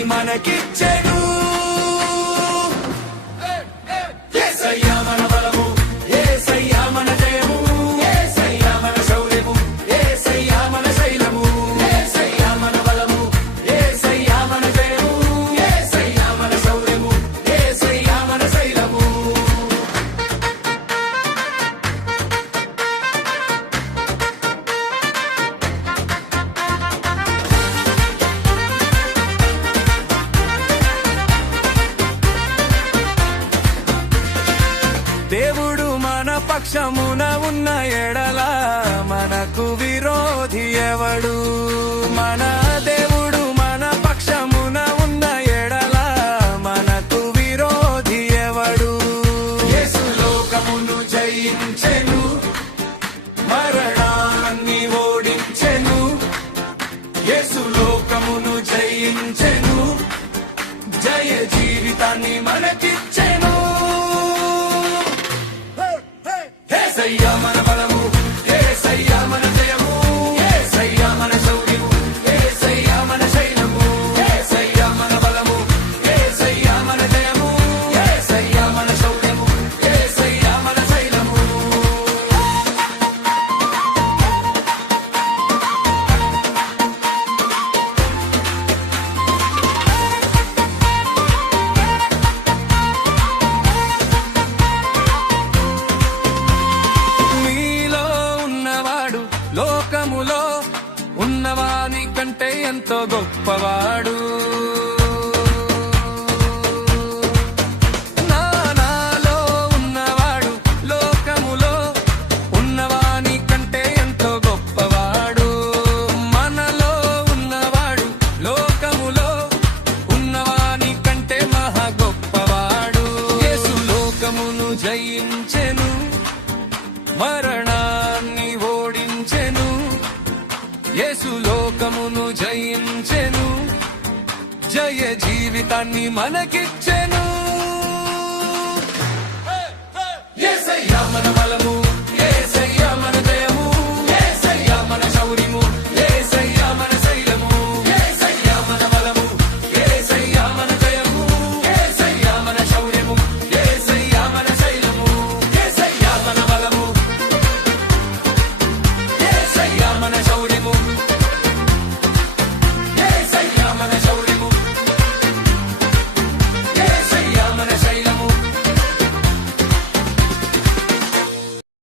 జీవితాన్ని మనకిచ్చెను. యేసయ్యా మన బలము, యేసయ్యా మన జయము, యేసయ్యా మన శౌర్యము, యేసయ్యా మన శైలము, యేసయ్యా మన బలము, యేసయ్యా మన జయము, యేసయ్యా మన శౌర్యము, యేసయ్యా మన శైలము. దేవుడు మన పక్షమున ఉన్న ఎడల మనకు విరోధి ఎవడు? మన దేవుడు మన పక్షమున ఉన్న ఎడల మనకు విరోధి ఎవడు? యేసు లోకమును జయించెను, మరణాన్ని ఓడించెను. యేసు లోకమును జయించెను, జయ జీవితాన్ని మనకిచ్చెను. యేసయ్యా మన బలము, యేసయ్యా మన జయము, యేసయ్యా మన శౌర్యము, యేసయ్యా మన శైలము, యేసయ్యా మన బలము, యేసయ్యా మన జయము, యేసయ్యా మన శౌర్యము, యేసయ్యా మన శైలము. లోకములో ఉన్నవాని కంటే ఎంతో గొప్పవాడు. నాలో ఉన్నవాడు లోకములో ఉన్నవాని కంటే ఎంతో గొప్పవాడు. మనలో ఉన్నవాడు లోకములో ఉన్నవాని కంటే మహా గొప్పవాడు. యేసు లోకమును జయించెను, మరణాన్ని ఓడించెను. యేసు లోకమును జయించెను, జయ జీవితాన్ని మనకిచ్చెను. యేసయ్యా మన బలము,